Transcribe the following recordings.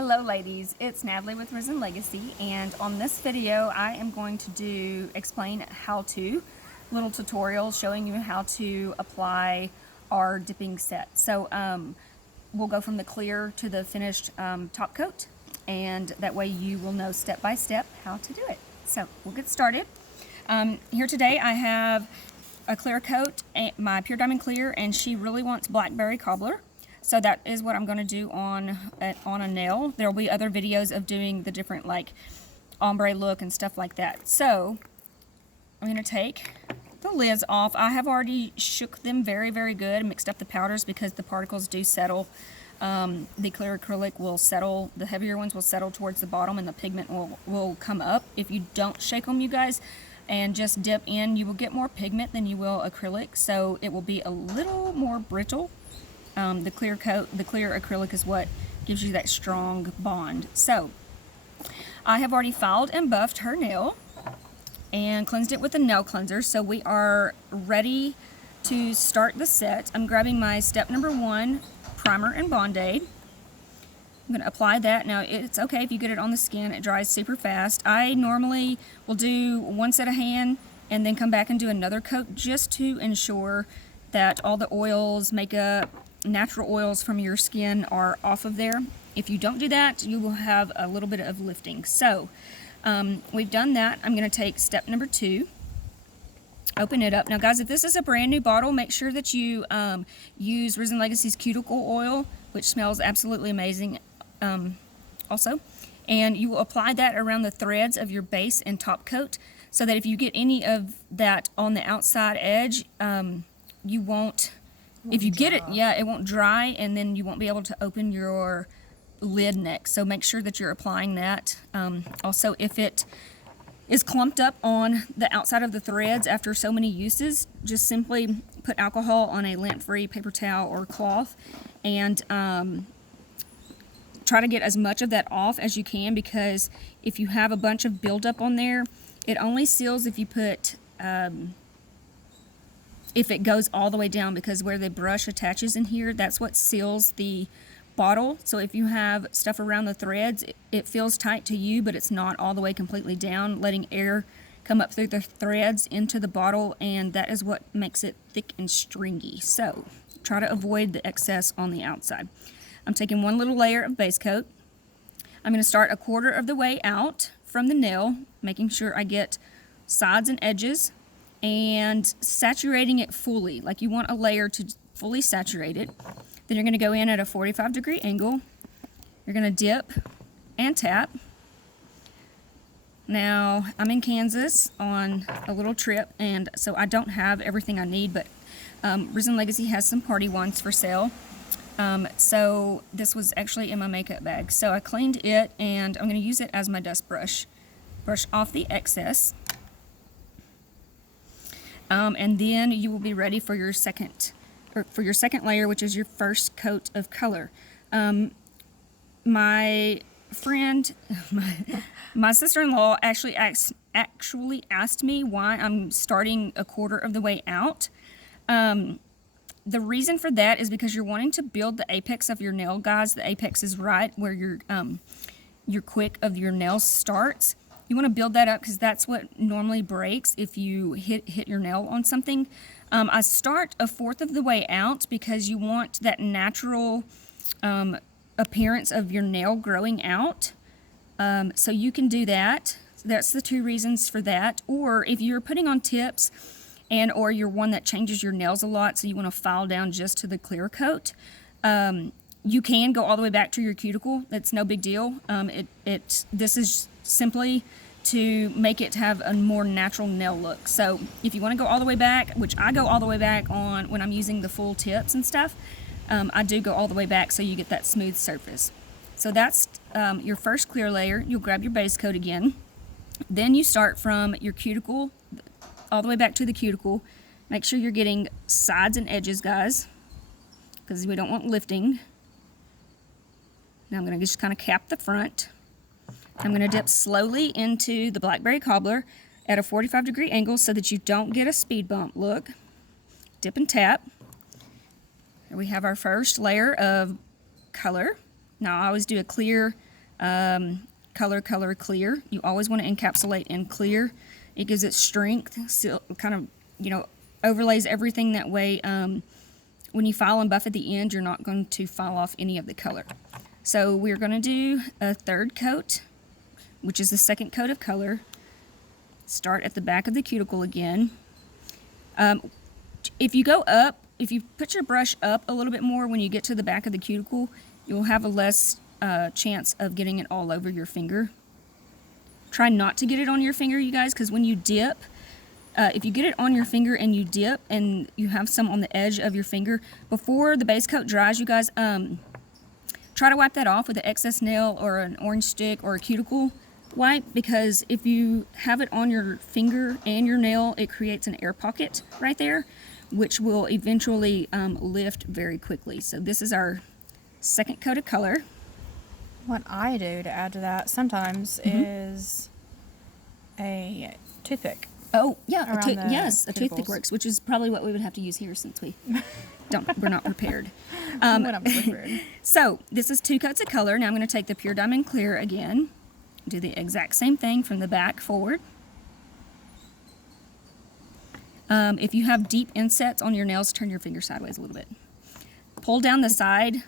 Hello ladies, it's Natalie with Risen Legacy, and on this video I am going to explain how to, little tutorials showing you how to apply our dipping set. So we'll go from the clear to the finished top coat, and that way you will know step by step how to do it. So we'll get started. Here today I have a clear coat, my Pure Diamond Clear, and she really wants Blackberry Cobbler. So that is what I'm going to do on a nail. There will be other videos of doing the different like ombre look and stuff like that. So I'm going to take the lids off. I have already shook them very, very good and mixed up the powders because the particles do settle. The clear acrylic will settle, the heavier ones will settle towards the bottom, and the pigment will come up. If you don't shake them, you guys, and just dip in, you will get more pigment than you will acrylic, so it will be a little more brittle. The clear acrylic is what gives you that strong bond. So I have already filed and buffed her nail and cleansed it with a nail cleanser, so we are ready to start the set. I'm grabbing my step number 1 primer and Bond-Aid. I'm going to apply that. Now it's okay if you get it on the skin, it dries super fast. I normally will do one set of hand and then come back and do another coat just to ensure that all the oils, makeup, natural oils from your skin are off of there. If you don't do that, you will have a little bit of lifting. So we've done that. I'm going to take step number 2, open it up. Now guys, if this is a brand new bottle, make sure that you use Risen Legacy's cuticle oil, which smells absolutely amazing also, and you will apply that around the threads of your base and top coat, so that if you get any of that on the outside edge, you won't, if you get it, it won't dry, and then you won't be able to open your lid neck. So make sure that you're applying that. Also, if it is clumped up on the outside of the threads after so many uses, just simply put alcohol on a lint-free paper towel or cloth, and try to get as much of that off as you can, because if you have a bunch of buildup on there, it only seals if you put if it goes all the way down, because where the brush attaches in here, that's what seals the bottle. So if you have stuff around the threads, it feels tight to you, but it's not all the way completely down, letting air come up through the threads into the bottle, and that is what makes it thick and stringy. So try to avoid the excess on the outside. I'm taking one little layer of base coat. I'm going to start 1/4 of the way out from the nail, making sure I get sides and edges, and saturating it fully. Like, you want a layer to fully saturate it. Then you're going to go in at a 45-degree angle. You're going to dip and tap. Now, I'm in Kansas on a little trip, and so I don't have everything I need, but Risen Legacy has some party wands for sale. So this was actually in my makeup bag. So I cleaned it, and I'm going to use it as my dust brush. Brush off the excess. And then you will be ready for your second layer, which is your first coat of color. My friend, my sister-in-law actually asked me why I'm starting 1/4 of the way out. The reason for that is because you're wanting to build the apex of your nail, guys. The apex is right where your quick of your nails starts. You want to build that up, because that's what normally breaks if you hit your nail on something. I start 1/4 of the way out because you want that natural appearance of your nail growing out. So you can do that. That's the 2 reasons for that. Or if you're putting on tips, or you're one that changes your nails a lot, so you want to file down just to the clear coat, you can go all the way back to your cuticle. That's no big deal. This is simply to make it have a more natural nail look. So if you want to go all the way back, which I go all the way back on when I'm using the full tips and stuff, I do go all the way back so you get that smooth surface. So that's your first clear layer. You'll grab your base coat again. Then you start from your cuticle all the way back to the cuticle. Make sure you're getting sides and edges, guys, because we don't want lifting. Now I'm going to just kind of cap the front. I'm going to dip slowly into the Blackberry Cobbler at a 45-degree angle so that you don't get a speed bump look. Dip and tap. Here we have our first layer of color. Now I always do a clear color clear. You always want to encapsulate in clear. It gives it strength, still kind of, you know, overlays everything that way. When you file and buff at the end, you're not going to file off any of the color. So we're going to do a third coat, which is the second coat of color. Start at the back of the cuticle again. If you go up, if you put your brush up a little bit more when you get to the back of the cuticle, you'll have a less chance of getting it all over your finger. Try not to get it on your finger, you guys, because when you dip, if you get it on your finger and you dip and you have some on the edge of your finger, before the base coat dries, you guys, try to wipe that off with an excess nail or an orange stick or a cuticle wipe, because if you have it on your finger and your nail, it creates an air pocket right there, which will eventually lift very quickly. So this is our second coat of color. What I do to add to that sometimes is a toothpick. Oh, yeah, Around a toothpick works, which is probably what we would have to use here since we're not prepared. When I'm prepared. So this is 2 coats of color. Now I'm going to take the Pure Diamond Clear again, do the exact same thing from the back forward. If you have deep insets on your nails, turn your finger sideways a little bit. Pull down the side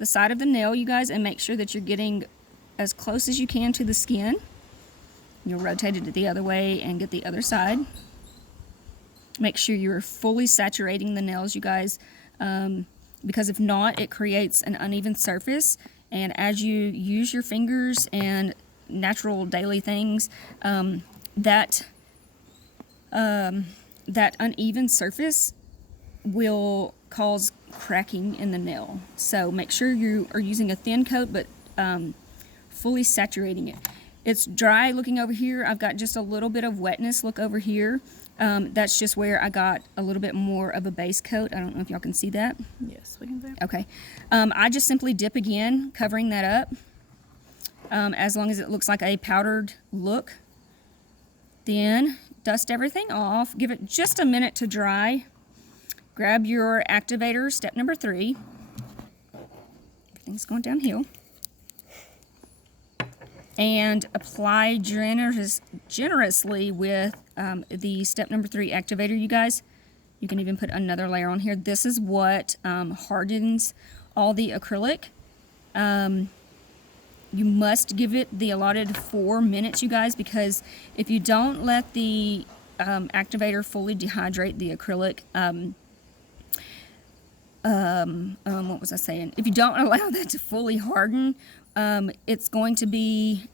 of the nail, you guys, and make sure that you're getting as close as you can to the skin. You'll rotate it the other way and get the other side. Make sure you're fully saturating the nails, you guys, because if not, it creates an uneven surface. And as you use your fingers and natural daily things, that uneven surface will cause cracking in the nail. So make sure you are using a thin coat, but fully saturating it. It's dry looking over here. I've got just a little bit of wetness. Look over here. That's just where I got a little bit more of a base coat. I don't know if y'all can see that. Yes, we can see it. Okay. I just simply dip again, covering that up, as long as it looks like a powdered look. Then dust everything off. Give it just a minute to dry. Grab your activator, step number 3. Everything's going downhill. And apply generously with the step number 3 activator, you guys. You can even put another layer on here. This is what hardens all the acrylic. You must give it the allotted 4 minutes, you guys, because if you don't let the activator fully dehydrate the acrylic, what was I saying? If you don't allow that to fully harden, it's going to be,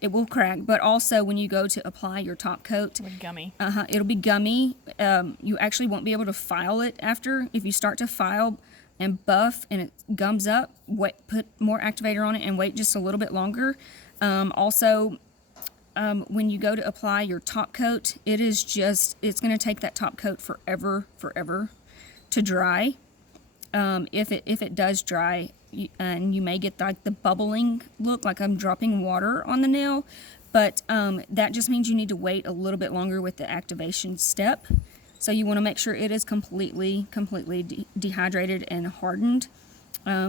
it will crack, but also when you go to apply your top coat, Gummy. it'll be gummy. You actually won't be able to file it after. If you start to file and buff and it gums up, put more activator on it and wait just a little bit longer. Also, when you go to apply your top coat, it's going to take that top coat forever to dry. If it does dry, and you may get like the bubbling look, like I'm dropping water on the nail, but that just means you need to wait a little bit longer with the activation step. So you want to make sure it is completely dehydrated and hardened.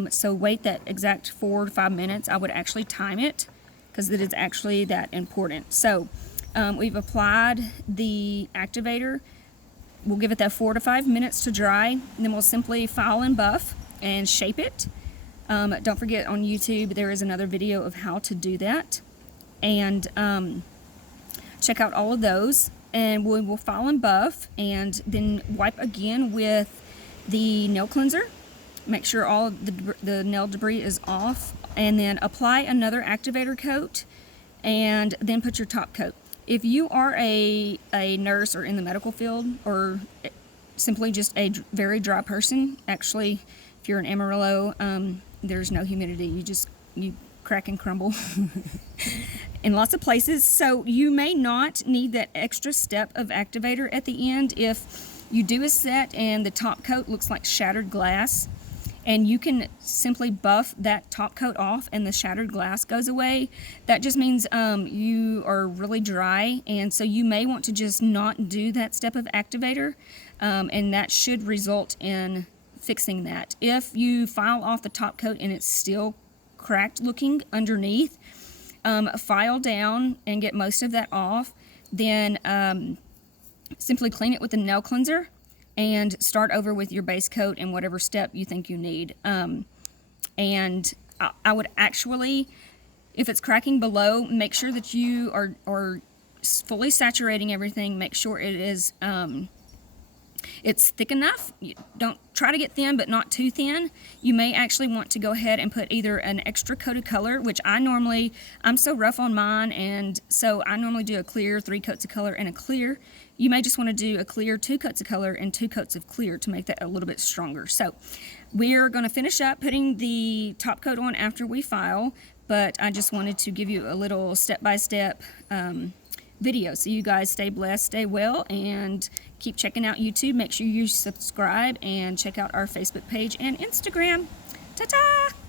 So wait that exact 4 to 5 minutes. I would actually time it because it is actually that important. So we've applied the activator. We'll give it that 4 to 5 minutes to dry, and then we'll simply file and buff and shape it. Don't forget, on YouTube there is another video of how to do that, and check out all of those. And we will file and buff, and then wipe again with the nail cleanser. Make sure all the nail debris is off, and then apply another activator coat, and then put your top coat. If you are a nurse or in the medical field, or simply just a very dry person, actually, if you're in Amarillo, there's no humidity. You crack and crumble in lots of places. So you may not need that extra step of activator at the end if you do a set and the top coat looks like shattered glass, and you can simply buff that top coat off and the shattered glass goes away. That just means you are really dry, and so you may want to just not do that step of activator, and that should result in fixing that. If you file off the top coat and it's still cracked looking underneath, file down and get most of that off. Then simply clean it with a nail cleanser and start over with your base coat in whatever step you think you need. And I would actually, if it's cracking below, make sure that you are fully saturating everything. Make sure it is it's thick enough. You don't try to get thin, but not too thin. You may actually want to go ahead and put either an extra coat of color, which I'm so rough on mine, and so I normally do a clear, 3 coats of color, and a clear. You may just want to do a clear, 2 coats of color, and 2 coats of clear to make that a little bit stronger. So we're going to finish up putting the top coat on after we file, but I just wanted to give you a little step-by-step video. So you guys stay blessed, stay well, and keep checking out YouTube. Make sure you subscribe and check out our Facebook page and Instagram. Ta-ta!